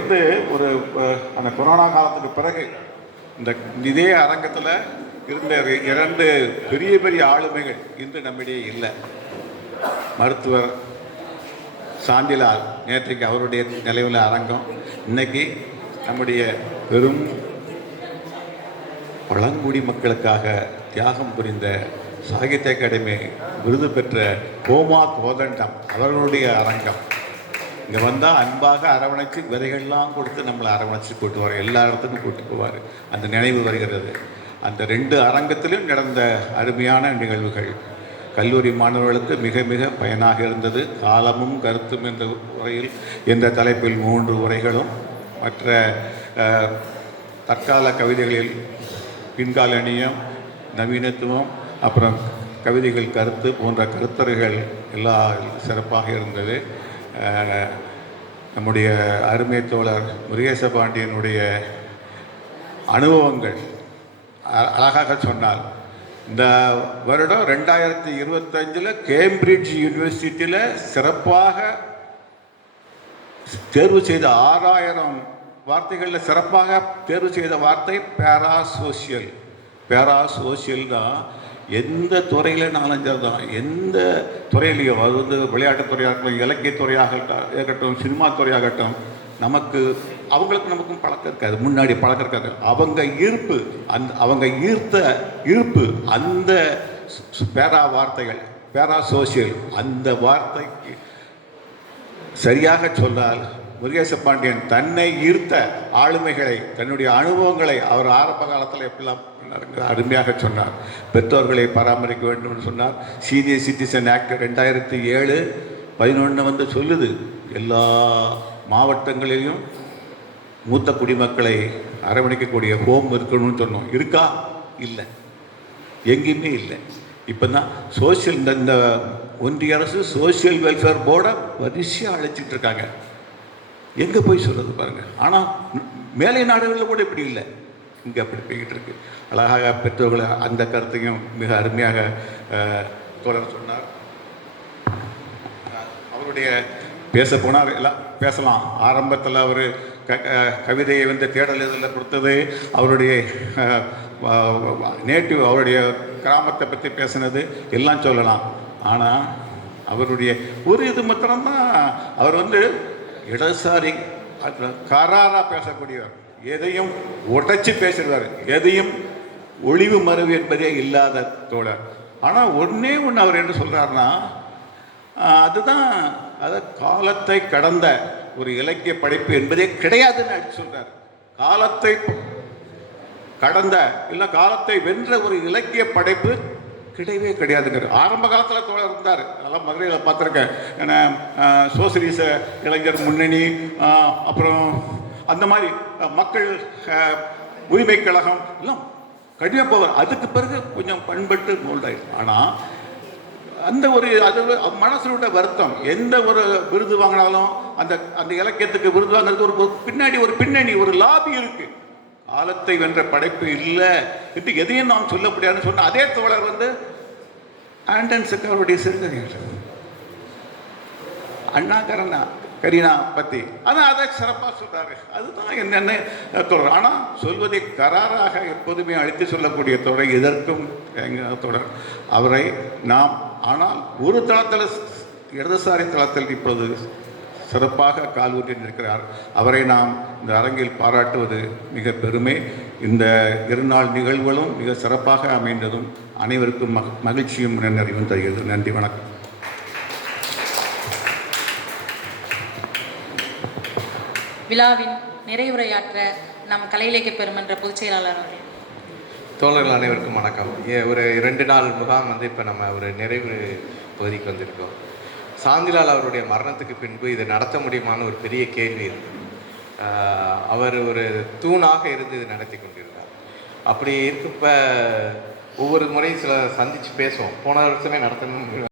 வந்து ஒரு அந்த கொரோனா காலத்துக்கு பிறகு இந்த இதே அரங்கத்தில் இருந்த இரண்டு பெரிய பெரிய ஆளுமைகள் இன்று நம்மிடையே இல்லை. மருத்துவர் சாந்திலால் நேற்றைக்கு அவருடைய நிலைவில் அரங்கம் இன்னைக்கு நம்முடைய பெரும் பழங்குடி மக்களுக்காக தியாகம் புரிந்த சாகித்ய அகாடமி விருது பெற்ற கோமா கோதண்டம் அவர்களுடைய அரங்கம். இங்கே வந்தால் அன்பாக அரவணைச்சு விதைகள்லாம் கொடுத்து நம்மளை அரவணைச்சு கூட்டு வர எல்லா இடத்துக்கும் கூட்டு போவார். அந்த நினைவு வருகிறது. அந்த ரெண்டு அரங்கத்திலும் நடந்த அருமையான நிகழ்வுகள். கல்லூரி மாணவர்களுக்கு மிக மிக பயனாக இருந்தது. காலமும் கருத்தும் என்ற உரையில் என்ற தலைப்பில் மூன்று உரைகளும் மற்ற தற்கால கவிதைகளில் பின்காலனியம் நவீனத்துவம் அப்புறம் கவிதைகள் கருத்து போன்ற கருத்தர்கள் எல்லா சிறப்பாக இருந்தது. நம்முடைய அருமை தோழர் முருகேச பாண்டியனுடைய அனுபவங்கள். அ- அழகாக சொன்னால் இந்த வருடம் ரெண்டாயிரத்தி இருபத்தஞ்சில் கேம்பிரிட்ஜ் யூனிவர்சிட்டியில் சிறப்பாக தேர்வு செய்த ஆறாயிரம் வார்த்தைகளில் சிறப்பாக தேர்வு செய்த வார்த்தை பேரா சோசியல் பேரா சோசியல் தான். எந்த துறையில் நாலஞ்சாவது தான் எந்த துறையிலையும் அது வந்து விளையாட்டுத்துறையாக இருக்கட்டும் இலக்கியத்துறையாக இருக்கட்டும் சினிமா துறையாகட்டும் நமக்கு அவங்களுக்கு நமக்கும் பழக்கம் இருக்காது. முன்னாடி பழக்கம் இருக்காது. அவங்க ஈர்ப்பு அந்த அவங்க ஈர்த்த ஈர்ப்பு அந்த பேரா வார்த்தைகள் பேரா சோசியல் அந்த வார்த்தைக்கு சரியாக சொன்னால் முருகேச பாண்டியன் தன்னை ஈர்த்த ஆளுமைகளை தன்னுடைய அனுபவங்களை அவர் ஆரம்ப காலத்தில் எப்படிலாம் அருமையாக சொன்னார். பெற்றோர்களை பராமரிக்க வேண்டும் என்று சொன்னார். சீனியர் சிட்டிசன் ஆக்ட் ரெண்டாயிரத்தி ஏழு பதினொன்று வந்து சொல்லுது. எல்லா மாவட்டங்களிலும் மூத்த குடிமக்களை அரவணைக்கக்கூடிய ஹோம் இருக்கணும்னு சொன்னோம். இருக்கா? இல்லை. எங்கேயுமே இல்லை. இப்போ தான் சோஷியல் இந்த இந்த ஒன்றிய அரசு சோஷியல் வெல்ஃபேர் போர்டை வரிசையாக அழைச்சிட்டு இருக்காங்க. எங்கே போய் சொல்கிறது பாருங்கள் ஆனால் மேலை நாடுகளில் கூட இப்படி இல்லை. இங்கே அப்படி போய்கிட்டு இருக்கு. அழகாக பெற்றோர்களை அந்த கருத்தையும் மிக அருமையாக அஹ், தோழர் சொன்னார். அவருடைய பேச போனால் எல்லாம் பேசலாம். ஆரம்பத்தில் அவர் க கவிதையை வந்து தேடல் இதில் கொடுத்தது. அவருடைய நேட்டிவ் அவருடைய கிராமத்தை பற்றி பேசினது எல்லாம் சொல்லலாம். ஆனால் அவருடைய ஒரு இது மாத்திரம்தான். அவர் வந்து இடதுசாரி கராராக பேசக்கூடியவர். எதையும் உடைச்சு பேசுகிறார் எதையும் ஒளிவு மறைவு என்பதே இல்லாத தோழர். ஆனால் ஒன்றே ஒன்று அவர் என்ன சொல்கிறார்னா அதுதான் அது காலத்தை கடந்த ஒரு இலக்கிய படைப்பு என்பதே கிடையாதுன்னு அடிச்சு காலத்தை கடந்த இல்லை காலத்தை வென்ற ஒரு இலக்கிய படைப்பு கிடையவே கிடையாதுங்கிற ஆரம்ப காலத்தில் தோழர் இருந்தார். அதெல்லாம் மதுரையில் பார்த்துருக்கேன். ஏன்னா சோசியலிச இளைஞர் முன்னணி அப்புறம் அந்த மாதிரி மக்கள் உரிமை கழகம் எல்லாம் கடின போவார் அதுக்கு பிறகு கொஞ்சம் பண்பட்டு மோல்டாயிடும் ஆனால் அந்த ஒரு அது மனசுல வருத்தம். எந்த ஒரு விருது வாங்கினாலும் அந்த அந்த இலக்கியத்துக்கு விருது வாங்கிறது ஒரு பின்னாடி ஒரு பின்னணி ஒரு லாபி இருக்கு. காலத்தை வென்ற படைப்பு இல்லை என்று எதையும் நாம் சொல்ல முடியாதுன்னு சொன்ன அதே தோழர் வந்து ஆண்டன் செக்காருடைய சிறுகதைகள் அண்ணா கரணா கரீனா பற்றி ஆனால் அதை சிறப்பாக சொல்கிறாரு அதுதான் என்னென்ன தொடர் ஆனால் சொல்வதை கராராக எப்போதுமே அழைத்து சொல்லக்கூடிய தொடர் எதற்கும் எங்கள் தொடர் அவரை நாம் ஆனால் ஒரு தளத்தில் இடதுசாரி தளத்தில் இப்பொழுது சிறப்பாக கால் ஊற்றி நிற்கிறார். அவரை நாம் இந்த அரங்கில் பாராட்டுவது மிக பெருமை. இந்த இருநாள் நிகழ்வுகளும் மிக சிறப்பாக அமைந்ததும் அனைவருக்கும் மக மகிழ்ச்சியும் நிறைவும் தருகிறது. நன்றி வணக்கம். விழாவின் நிறைவுரையாற்ற நம் கலை இலக்கிய பெருமன்ற பொதுச் செயலாளர் அவர்கள். தோழர்கள் அனைவருக்கும் வணக்கம். ஏ- ஒரு இரண்டு நாள் முகாம் வந்து இப்போ நம்ம ஒரு நிறைவு பகுதிக்கு வந்திருக்கோம். சாந்திலால் அவருடைய மரணத்துக்கு பின்பு இதை நடத்த முடியுமான்னு ஒரு பெரிய கேள்வி இருக்கு. அவர் ஒரு தூணாக இருந்து இது நடத்தி கொண்டிருந்தார். அப்படி இருக்கப்ப ஒவ்வொரு முறையும் சில சந்திச்சு பேசுவோம். போன வருஷமே நடத்தணும்